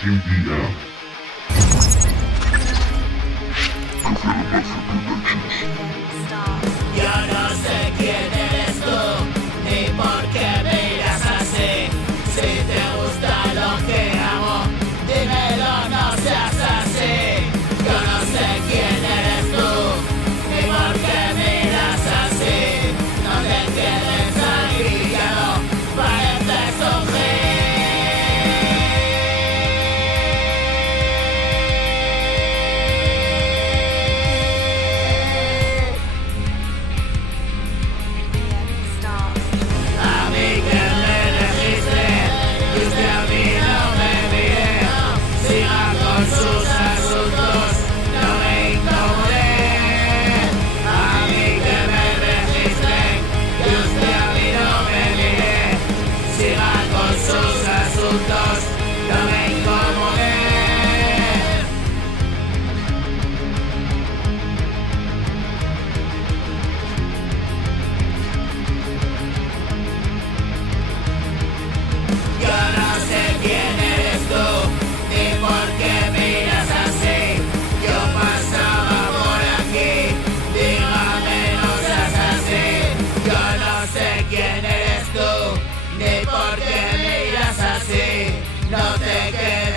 TDM. Yo no sé quién eres tú, ni por qué miras así. Si te gusta lo que hago, dímelo, no seas así. Yo no sé quién eres tú, ni por qué miras así. No te quedes ahí, ya no pareces un a mí que me elegiste, y usted a mí no me mire. Siga con sus asuntos, no me incomode. A mí que me elegiste, y usted a mí no me mire. Siga con sus asuntos, no me incomode. Yo no sé quién eres tú, ni por qué miras así. Yo pasaba por aquí, dígame, no seas así. Yo no sé quién eres tú, ni por qué miras así. No te quedes